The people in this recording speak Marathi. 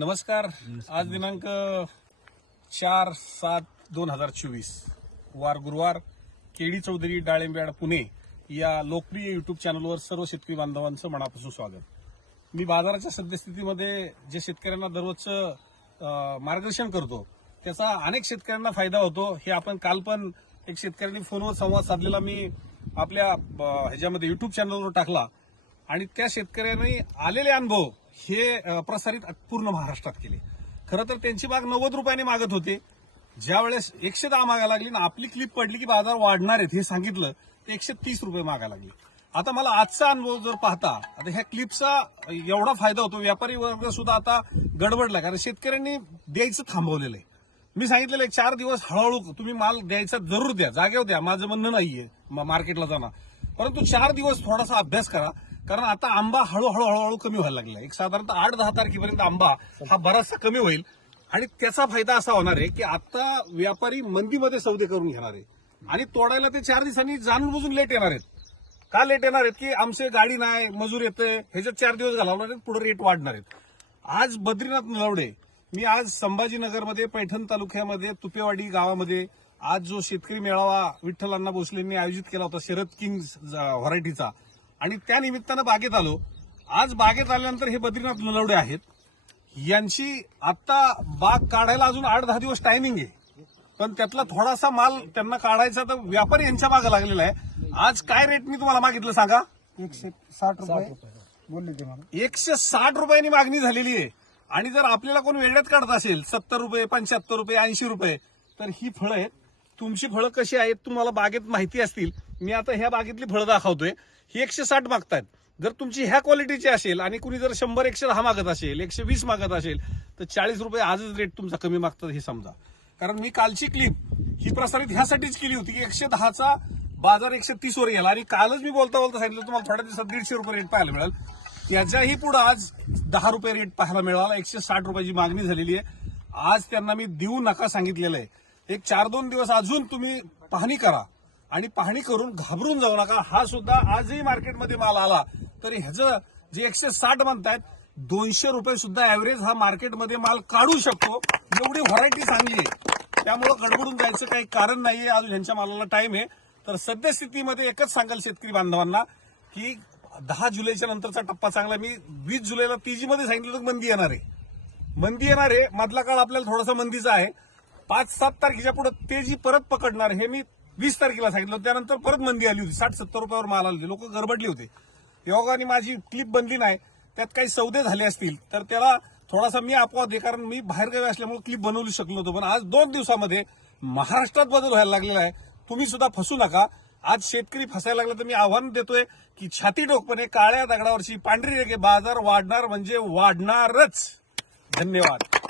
नमस्कार. आज दिनांक चार सात दोन हजार चोवीस. वार गुरुवार केडी चौधरी डाळिंब्याड पुणे या लोकप्रिय युट्यूब चॅनलवर सर्व शेतकरी बांधवांचं मनापासून स्वागत. मी बाजाराच्या सद्यस्थितीमध्ये जे शेतकऱ्यांना दररोजचं मार्गदर्शन करतो त्याचा अनेक शेतकऱ्यांना फायदा होतो. हे आपण काल पण एक शेतकऱ्यांनी फोनवर संवाद साधलेला मी आपल्या ह्याच्यामध्ये युट्यूब चॅनलवर टाकला. आणि त्या शेतकऱ्यांनी आलेले अनुभव हे प्रसारित पूर्ण महाराष्ट्रात केले. खरं तर त्यांची बाग नव्वद रुपयाने मागत होते. ज्या वेळेस एकशे दहा मागायला लागली ना आपली क्लिप पडली की बाजार वाढणार आहेत हे सांगितलं ते एकशे तीस रुपये मागायला लागले. आता मला आजचा अनुभव जर पाहता आता ह्या क्लिपचा एवढा फायदा होतो व्यापारी वर्ग सुद्धा आता गडबडला कारण शेतकऱ्यांनी द्यायचं थांबवलेलं आहे. मी सांगितलेलं आहे चार दिवस हळूहळू तुम्ही माल द्यायचा जरूर द्या जागेवर द्या माझं म्हणणं नाहीये मार्केटला जाणार परंतु चार दिवस थोडासा अभ्यास करा कारण आता आंबा हळूहळू हळूहळू कमी व्हायला लागला एक साधारणतः आठ दहा तारखेपर्यंत आंबा हा बराचसा कमी होईल. आणि त्याचा फायदा असा होणार आहे की आता व्यापारी मंदीमध्ये सौदे करून घेणार आहे. आणि तोडायला ते चार दिवसांनी जाणून बुजून लेट येणार आहेत. का लेट येणार आहेत? की आमचे गाडी नाही मजूर येते ह्याच्यात चार दिवस घालवणार आहेत पुढे रेट वाढणार आहेत. आज बद्रीनाथ नलवडे मी आज संभाजीनगरमध्ये पैठण तालुक्यामध्ये तुपेवाडी गावामध्ये आज जो शेतकरी मेळावा विठ्ठल अण्णा भोसलेंनी आयोजित केला होता शरद किंग व्हरायटीचा आणि त्या निमित्तानं बागेत आलो. आज बागेत आल्यानंतर हे बद्रीनाथ नलवडे आहेत. यांची आता बाग काढायला अजून आठ दहा दिवस टायमिंग आहे. पण त्यातला थोडासा माल त्यांना काढायचा तर व्यापारी यांच्या मागे लागलेला आहे. आज काय रेट मी तुम्हाला मागितलं सांगा? एकशे साठ रुपये. बोलले ते मला. एकशे साठ रुपयांनी मागणी झालेली आहे. आणि जर आपल्याला कोण वेळेत काढत असेल सत्तर रुपये पंच्याहत्तर रुपये ऐंशी रुपये तर ही फळं आहेत. तुमची फळं कशी आहेत तुम्हाला बागेत माहिती असतील. मी आता ह्या बागेतली फळं दाखवतोय. ही एकशे साठ मागतायत. जर तुमची ह्या क्वालिटीची असेल आणि कुणी जर शंभर एकशे दहा मागत असेल एकशे वीस मागत असेल तर चाळीस रुपये आजच रेट तुमचा कमी मागतात हे समजा. कारण मी कालची क्लिप ही प्रसारित ह्यासाठीच केली होती की एकशे दहाचा बाजार एकशे तीस वर गेला. आणि कालच मी बोलता बोलता सांगितलं तुम्हाला थोड्या दिवसात दीडशे रुपये रेट पाहायला मिळेल. त्याच्याही पुढे आज दहा रुपये रेट पाहायला मिळाला. एकशे साठ रुपयाची मागणी झालेली आहे. आज त्यांना मी देऊ नका सांगितलेलं आहे. एक चार दोन दिवस अजून तुम्ही पाहणी करा. आणि पाहणी करून घाबरून जाऊ नका. हा सुद्धा आजही मार्केटमध्ये माल आला. तर ह्याचं जे एकशे साठ म्हणतायत दोनशे रुपये सुद्धा ऍव्हरेज हा मार्केटमध्ये माल काढू शकतो. एवढी व्हरायटी चांगली आहे. त्यामुळं गडबडून जायचं काही कारण नाहीये. अजून ह्यांच्या मालाला टाइम आहे. तर सद्यस्थितीमध्ये एकच सांगाल शेतकरी बांधवांना की दहा जुलैच्या नंतरचा टप्पा चांगला मी वीस जुलैला तीजीमध्ये सांगितलं तर मंदी येणार आहे. मंदी येणार आहे. मधला काळ आपल्याला थोडासा मंदीचा आहे. पाच सात तारखेच्या पुढे ते जी परत पकडणार हे मी वीस तारखेला सांगितलं त्यानंतर परत मंदी आली होती. साठ सत्तर रुपयावर माल आले लोक गडबडले होते. योगाने माझी क्लिप बनली नाही. त्यात काही सौदे झाले असतील तर त्याला थोडासा मी अपवाद आहे कारण मी बाहेरगावी असल्यामुळे क्लिप बनवू शकलो होतो. पण आज दोन दिवसामध्ये महाराष्ट्रात बदल व्हायला लागलेला आहे. तुम्ही सुद्धा फसू नका. आज शेतकरी फसायला लागला तर मी आव्हान देतोय की छाती टोकपणे काळ्या दगडावरची पांढरी रेखे बाजार वाढणार म्हणजे वाढणारच. धन्यवाद.